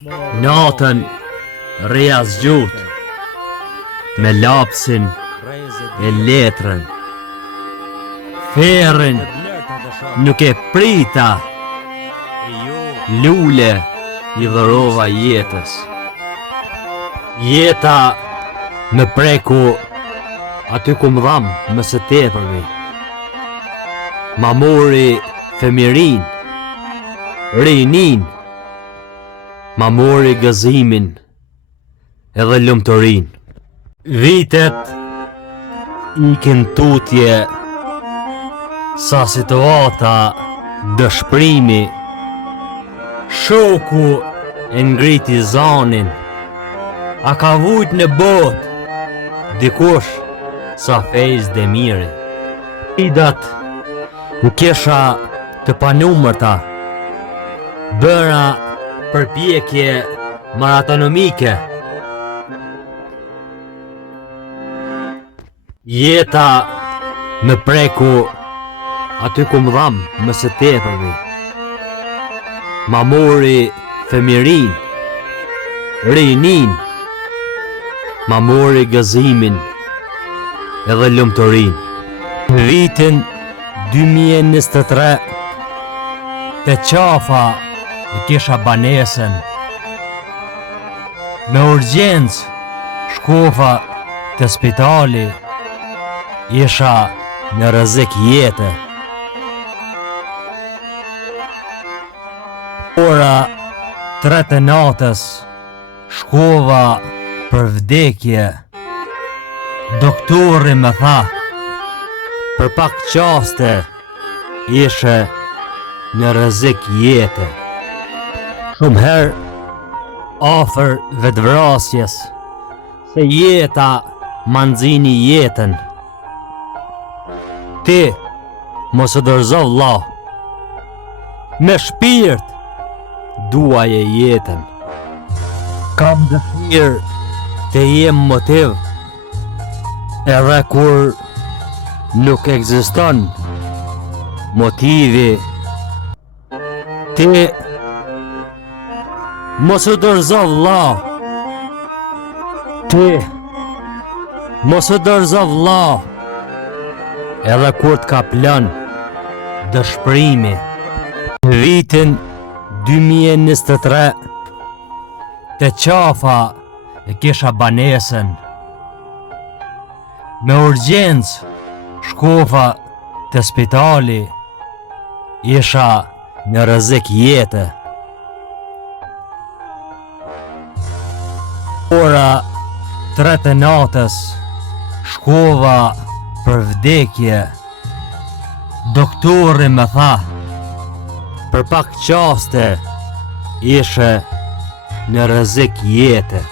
Natën rria zgjut me lapsin e letrën. Ferrin nuk e prita, lule I dhërova jetës. Jeta më preku aty ku më dham më së tepërmi. Ma mori femirin, rinin, ma mori gëzimin edhe lumëtorin. Vitet ikin tutje sa situata dëshprimi. Shoku e ngriti zanin, a ka vujt në bot dikush sa fejz dhe miri. Idat u kesha të panumërta, bëra përpjekje maratonomike. Jeta më preku aty ku më dham më së tepërmi. Ma mori femirin, rinin, ma mori gëzimin edhe lumëtorin. Në vitin 2023 te qafa e kisha banesën. Me urgjencë shkofa te spitali, isha në rrezik jete. Ora 3 të natës shkova për vdekje. Doktori më tha, për pak qaste ishe në rrezik jete. Shumë herë afër vetvrasjes, se jeta ma nxini jetën. Ti mos e dorëzo vlla, me shpirt duaje jetën. Kam dëshirë të jem motiv, edhe kur nuk ekziston motivi. Ti mos u dorëzo vlla, ti mos u dorëzo vlla, edhe kur t'ka plan dëshprimi. Në vitin 2023 te qafa e kisha banesën. Me urgjencë shkofa te spitali, isha në rrezik jete. Ora 3 të natës shkova për vdekje. Doktori më tha, për pak qaste ishe në rrezik jete.